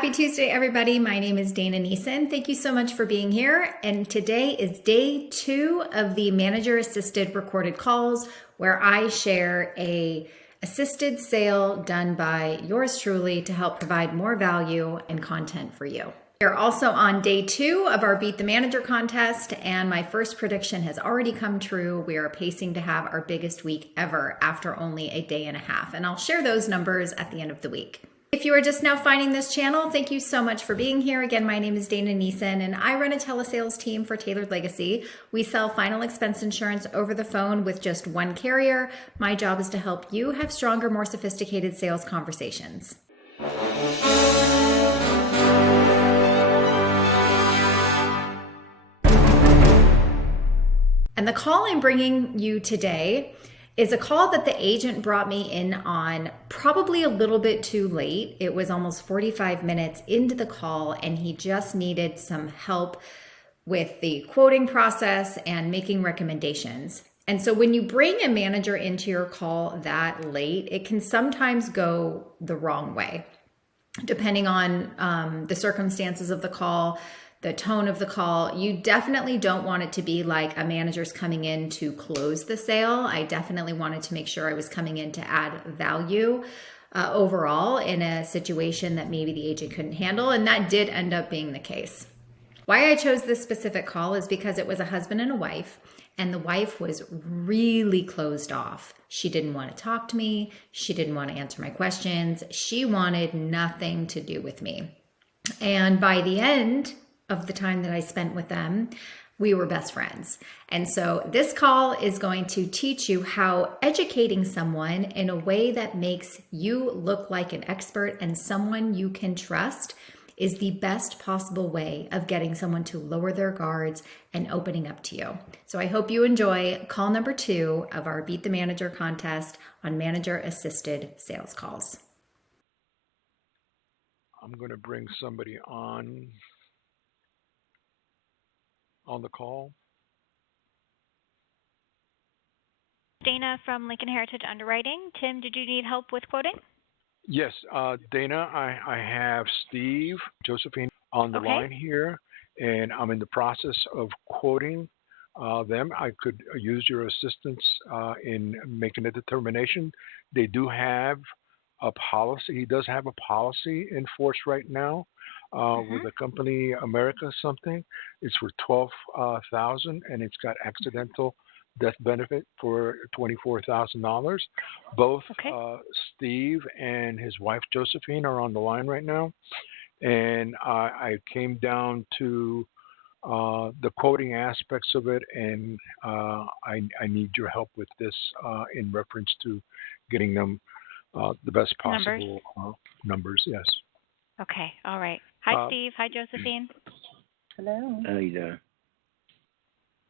Happy Tuesday, everybody. My name is Dana Neeson. Thank you so much for being here. And today is day 2 of the manager-assisted recorded calls, where I share a assisted sale done by yours truly to help provide more value and content for you. We are also on day 2 of our Beat the Manager contest, and my first prediction has already come true. We are pacing to have our biggest week ever after only a day and a half, and I'll share those numbers at the end of the week. If you are just now finding this channel, thank you so much for being here. Again, my name is Dana Neeson, and I run a telesales team for Tailored Legacy. We sell final expense insurance over the phone with just one carrier. My job is to help you have stronger, more sophisticated sales conversations. And the call I'm bringing you today is a call that the agent brought me in on probably a little bit too late. It was almost 45 minutes into the call, and he just needed some help with the quoting process and making recommendations. And so when you bring a manager into your call that late, it can sometimes go the wrong way, depending on the circumstances of the call, the tone of the call. You definitely don't want it to be like a manager's coming in to close the sale. I definitely wanted to make sure I was coming in to add value overall in a situation that maybe the agent couldn't handle, and that did end up being the case. Why I chose this specific call is because it was a husband and a wife, and the wife was really closed off. She didn't want to talk to me. She didn't want to answer my questions. She wanted nothing to do with me. And by the end of the time that I spent with them, we were best friends. And so this call is going to teach you how educating someone in a way that makes you look like an expert and someone you can trust is the best possible way of getting someone to lower their guards and opening up to you. So I hope you enjoy call number 2 of our Beat the Manager contest on manager-assisted sales calls. I'm going to bring somebody on the call. Dana from Lincoln Heritage Underwriting. Tim, did you need help with quoting? Yes, Dana, I have Steve, Josephine on the line here, and I'm in the process of quoting them. I could use your assistance in making a determination. They do have a policy. He does have a policy in force right now with a company, America something. It's for $12,000, and it's got accidental death benefit for $24,000. Both Steve and his wife Josephine are on the line right now, and I came down to the quoting aspects of it, and I need your help with this in reference to getting them the best possible numbers. Yes. Okay. All right. Hi, Steve. Hi, Josephine. Hello. How you doing?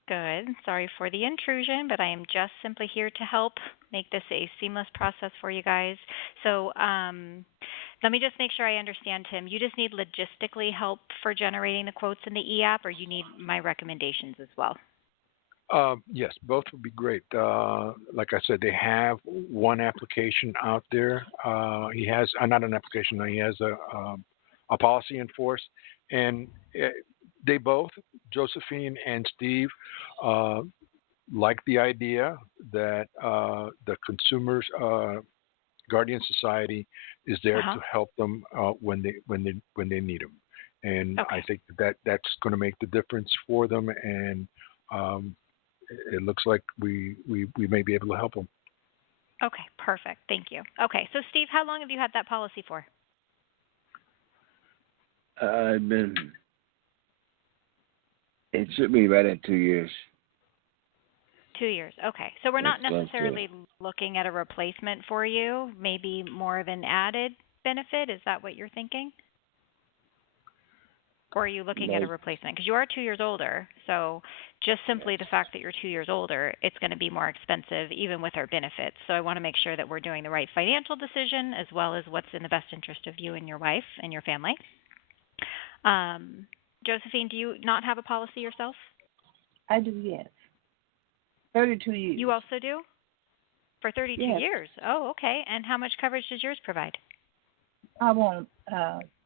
Good. Sorry for the intrusion, but I am just simply here to help make this a seamless process for you guys. So let me just make sure I understand, Tim. You just need logistically help for generating the quotes in the e-app, or you need my recommendations as well? Yes, both would be great. Like I said, they have one application out there. He has not an application. No, he has a policy in force, and they both, Josephine and Steve, like the idea that the Consumers Guardian Society is there to help them when they need them, and I think that's going to make the difference for them, and it looks like we may be able to help them. Okay, perfect. Thank you. Okay, so Steve, how long have you had that policy for? It should be right at 2 years. 2 years. Okay, so we're not necessarily looking at a replacement for you, maybe more of an added benefit. Is that what you're thinking? Or are you looking at a replacement? Because you are 2 years older, so just simply the fact that you're 2 years older, it's going to be more expensive even with our benefits. So I want to make sure that we're doing the right financial decision as well as what's in the best interest of you and your wife and your family. Josephine, do you not have a policy yourself? I do, yes. 32 years. You also do? For 32 years? Oh, okay. And how much coverage does yours provide? I want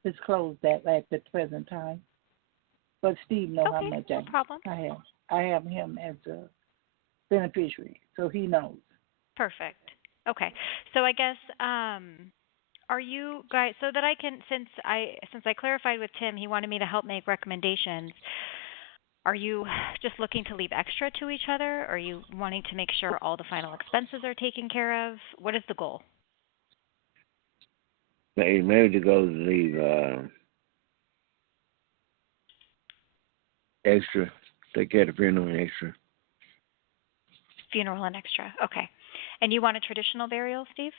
disclose that at the present time. But Steve know how Okay, much no problem. I have. I have him as a beneficiary, so he knows. Perfect. Okay. So I guess are you guys so that I can since I clarified with Tim, he wanted me to help make recommendations. Are you just looking to leave extra to each other? Are you wanting to make sure all the final expenses are taken care of? What is the goal? Maybe the goal is to leave extra. Take care of the funeral and extra. Funeral and extra. Okay. And you want a traditional burial, Steve?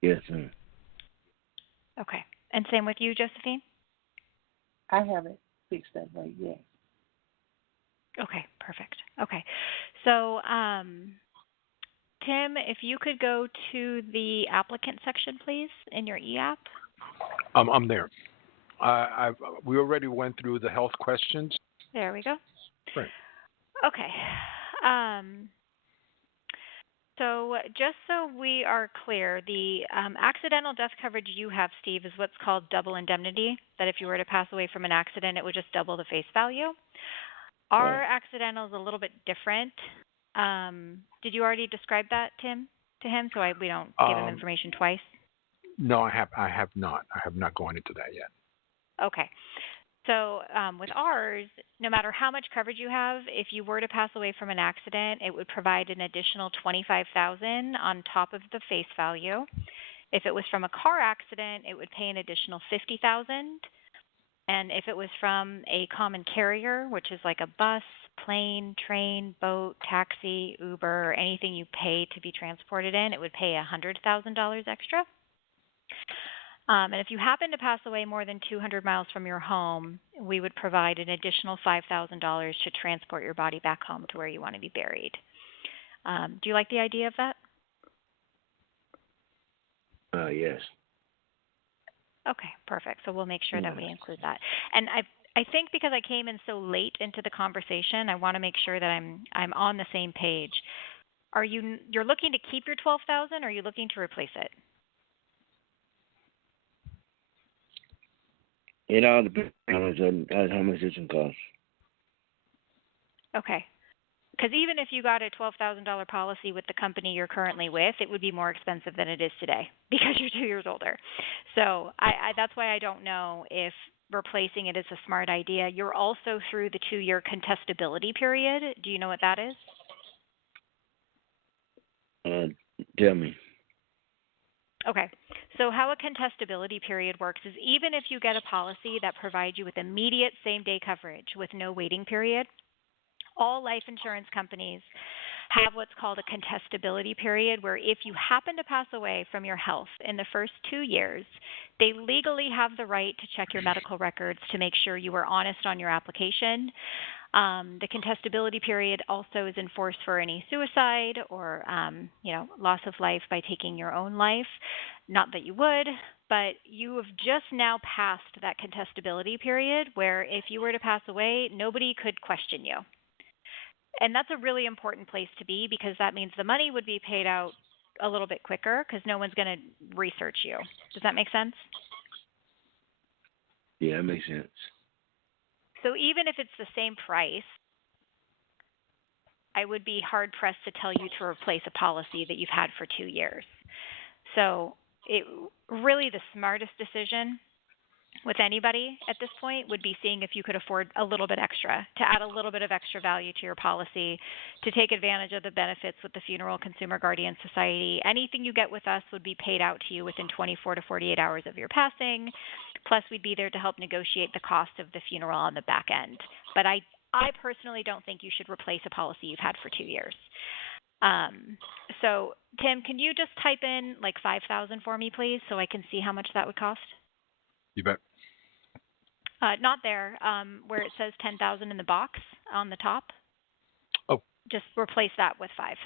Yes, ma'am. Okay. And same with you, Josephine? I have it fixed that way, yes. Okay, perfect. Okay. So, Tim, if you could go to the applicant section, please, in your e-app. I'm there. We already went through the health questions. There we go. Right. Okay. So just so we are clear, the accidental death coverage you have, Steve, is what's called double indemnity, that if you were to pass away from an accident, it would just double the face value. Our accidental is a little bit different. Did you already describe that, Tim, to him, so we don't give him information twice? No, I have not. I have not gone into that yet. Okay. So with ours, no matter how much coverage you have, if you were to pass away from an accident, it would provide an additional $25,000 on top of the face value. If it was from a car accident, it would pay an additional $50,000. And if it was from a common carrier, which is like a bus, plane, train, boat, taxi, Uber, or anything you pay to be transported in, it would pay $100,000 extra. And if you happen to pass away more than 200 miles from your home, we would provide an additional $5,000 to transport your body back home to where you want to be buried. Do you like the idea of that? Yes. Okay, perfect. So we'll make sure that we include that. And I think because I came in so late into the conversation, I want to make sure that I'm on the same page. You're looking to keep your 12,000, or are you looking to replace it? It all depends on how much it can cost. Okay. Because even if you got a $12,000 policy with the company you're currently with, it would be more expensive than it is today because you're 2 years older. So that's why I don't know if replacing it is a smart idea. You're also through the 2-year contestability period. Do you know what that is? Tell me. Okay. So how a contestability period works is even if you get a policy that provides you with immediate same-day coverage with no waiting period, all life insurance companies have what's called a contestability period where if you happen to pass away from your health in the first 2 years, they legally have the right to check your medical records to make sure you were honest on your application. The contestability period also is enforced for any suicide or, loss of life by taking your own life. Not that you would, but you have just now passed that contestability period where if you were to pass away, nobody could question you. And that's a really important place to be because that means the money would be paid out a little bit quicker because no one's going to research you. Does that make sense? Yeah, that makes sense. So even if it's the same price, I would be hard-pressed to tell you to replace a policy that you've had for 2 years. So really the smartest decision with anybody at this point would be seeing if you could afford a little bit extra, to add a little bit of extra value to your policy, to take advantage of the benefits with the Funeral Consumer Guardian Society. Anything you get with us would be paid out to you within 24 to 48 hours of your passing. Plus, we'd be there to help negotiate the cost of the funeral on the back end. But I personally don't think you should replace a policy you've had for 2 years. So, Tim, can you just type in like 5,000 for me, please, so I can see how much that would cost? You bet. Not there, where it says 10,000 in the box on the top. Oh. Just replace that with 5.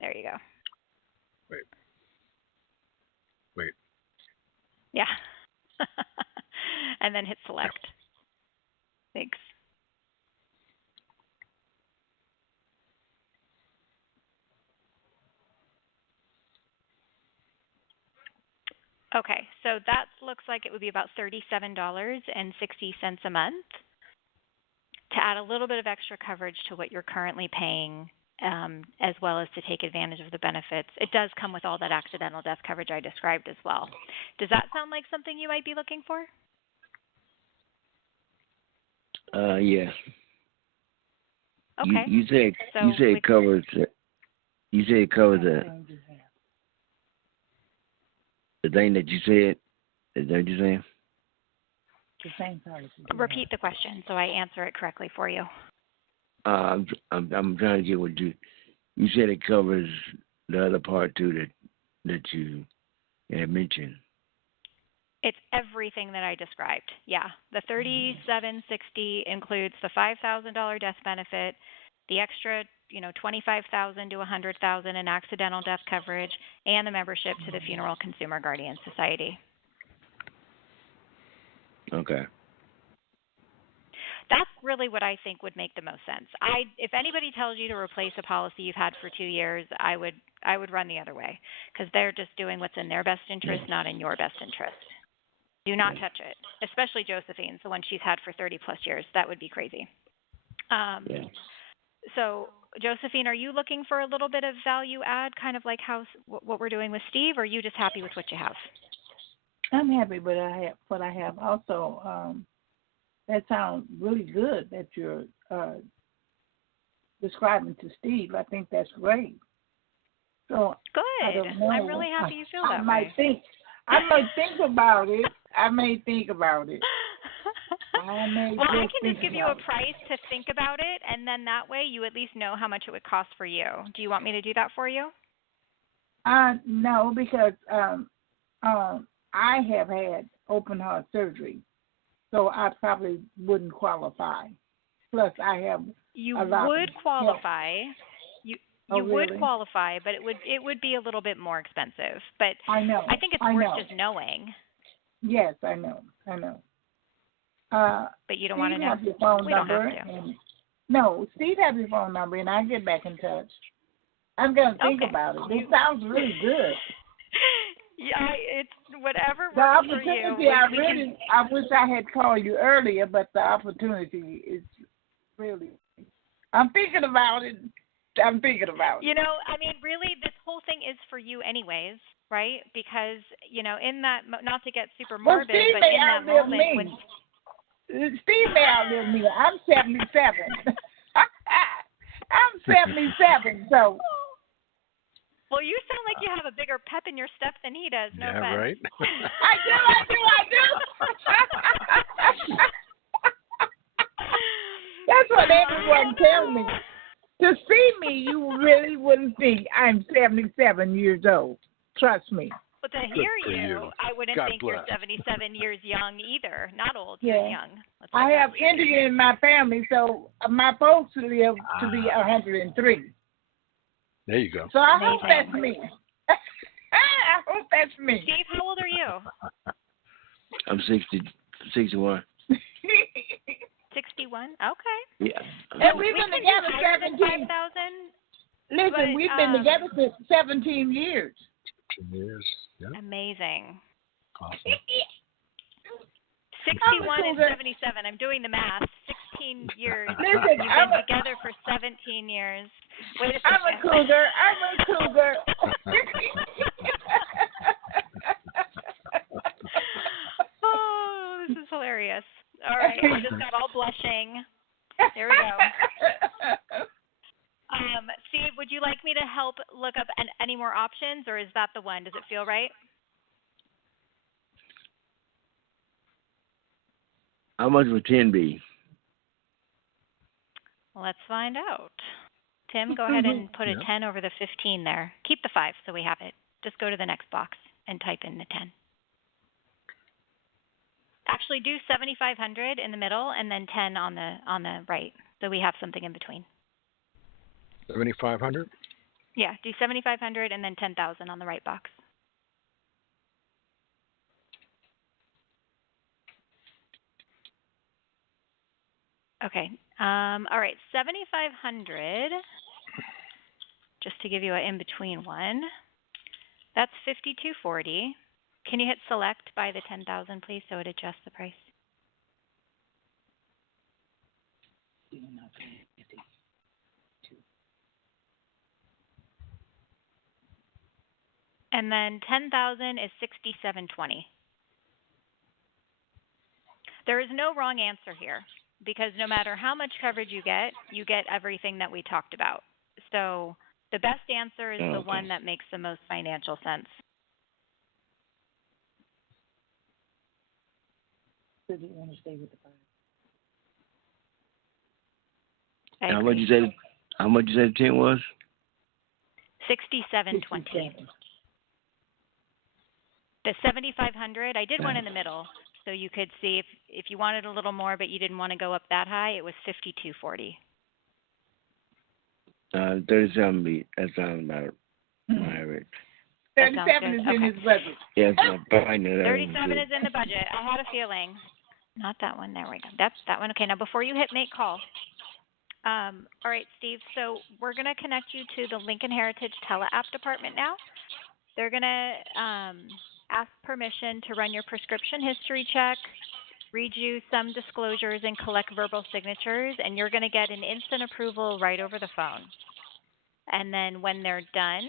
There you go. Wait. Yeah. And then hit select. Thanks. Okay, so that looks like it would be about $37.60 a month to add a little bit of extra coverage to what you're currently paying, as well as to take advantage of the benefits. It does come with all that accidental death coverage I described as well. Does that sound like something you might be looking for? Yeah. Okay. You said it covers. You said it covers the thing that you said. Is that what you're saying? The same policy. Repeat the question so I answer it correctly for you. I'm trying to get what you said. It covers the other part too that you had mentioned. It's everything that I described. Yeah, the $37.60 includes the $5,000 death benefit, the extra, $25,000 to $100,000 in accidental death coverage, and the membership to the Funeral Consumer Guardian Society. Okay. That's really what I think would make the most sense. If anybody tells you to replace a policy you've had for 2 years, I would run the other way, because they're just doing what's in their best interest, not in your best interest. Do not touch it, especially Josephine's, the one she's had for 30 plus years. That would be crazy. So, Josephine, are you looking for a little bit of value add, kind of like what we're doing with Steve, or are you just happy with what you have? I'm happy with what I have. Also, that sounds really good that you're describing to Steve. I think that's great. So good. I don't know. I'm really happy you feel that I way. might think about it. I may think about it. Well, I can just give you a price to think about it, and then that way you at least know how much it would cost for you. Do you want me to do that for you? No, because I have had open heart surgery, so I probably wouldn't qualify. Plus, I have you a lot would of qualify. You really? would qualify, but it would be a little bit more expensive. But I know. I think it's worth just knowing. Yes, I know. But you don't want to know? Have your phone we don't number. have to. No, Steve has your phone number, and I'll get back in touch. I'm going to think about it. It sounds really good. Yeah, it's whatever The works for opportunity, you. I wish I had called you earlier, but the opportunity is really, I'm thinking about it. I mean, really, this whole thing is for you anyways, right? Because, in that, not to get super morbid, but in that moment when... Steve may outlive me. I'm 77. I'm 77, so... Well, you sound like you have a bigger pep in your step than he does. No offense. Right. I do. That's what everyone tells me. To see me, you really wouldn't think I'm 77 years old. Trust me. But to hear you, I wouldn't think you're 77 years young either. Not old, you're young. I have Indian in my family, so my folks live to be 103. There you go. So I hope that's me. I hope that's me. Steve, how old are you? I'm 61. 61? Okay. Yeah. And we've been together 17. Listen, we've been together for 17 years. 17 years. Yeah. Amazing. Awesome. 61 and 77. I'm doing the math. 16 years. Listen, You've been together for 17 years. Wait a second. I'm a cougar. Oh, this is hilarious. All right, I just got all blushing. There we go. Steve, would you like me to help look up any more options, or is that the one? Does it feel right? How much would 10 be? Let's find out. Tim, go ahead and put a 10 over the 15 there. Keep the 5 so we have it. Just go to the next box and type in the 10. Actually, do 7,500 in the middle and then 10 on the right, so we have something in between. 7,500. Yeah, do 7,500 and then 10,000 on the right box. Okay. All right, 7,500. Just to give you an in between one. That's 5,240. Can you hit select by the 10,000, please, so it adjusts the price? And then 10,000 is 6720. There is no wrong answer here because no matter how much coverage you get everything that we talked about. So the best answer is the one that makes the most financial sense. So do you want to stay with the 5? How much you said? How much you said 10 was? 6720. The 7,500. I did one in the middle, so you could see if you wanted a little more, but you didn't want to go up that high. It was 5240. 37 beat. That sounds about right. 37 is in his budget. Yes, yeah, 37 is in the budget. I had a feeling. Not that one. There we go. That's that one. Okay, now before you hit make call. All right, Steve. So we're going to connect you to the Lincoln Heritage Tele-App department now. They're going to ask permission to run your prescription history check, read you some disclosures, and collect verbal signatures, and you're going to get an instant approval right over the phone. And then when they're done,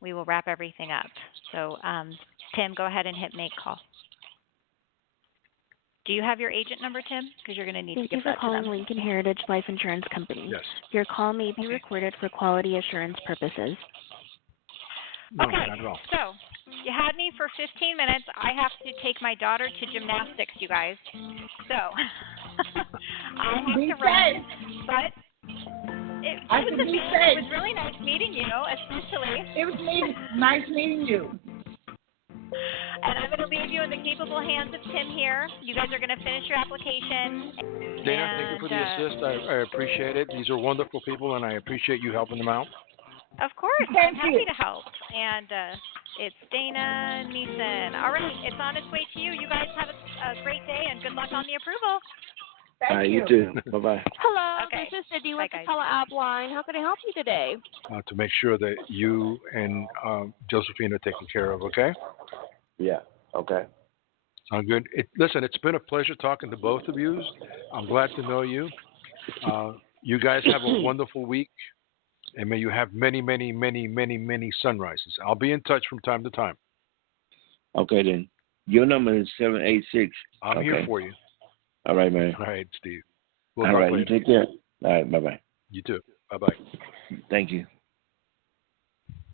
we will wrap everything up. So, Tim, go ahead and hit make call. Do you have your agent number, Tim? Because you're going to need to give that to them. Thank you for calling Lincoln Heritage Life Insurance Company. Yes. Your call may be recorded for quality assurance purposes. No, Okay, not at all. so you had me for 15 minutes. I have to take my daughter to gymnastics, you guys. So I have to run. But it was really nice meeting you, especially. It was nice meeting you. And I'm going to leave you in the capable hands of Tim here. You guys are going to finish your application. Dana, thank you for the assist. I appreciate it. These are wonderful people, and I appreciate you helping them out. Of course. I'm happy to help. And it's Dana Neeson. All right. It's on its way to you. You guys have a great day, and good luck on the approval. Thank you. You too. Bye-bye. Hello, Okay. this is Cindy Bye, with the guys. Tele-App line. How can I help you today? To make sure that you and Josephine are taken care of, okay? Yeah. Okay. Sound good? Listen, it's been a pleasure talking to both of you. I'm glad to know you. You guys have a wonderful week, and may you have many, many, many, many, many sunrises. I'll be in touch from time to time. Okay, then. Your number is 786. I'm here for you. All right, man. All right, Steve. We'll All talk right, later. you take care. All right, bye-bye. You too. Bye-bye. Thank you.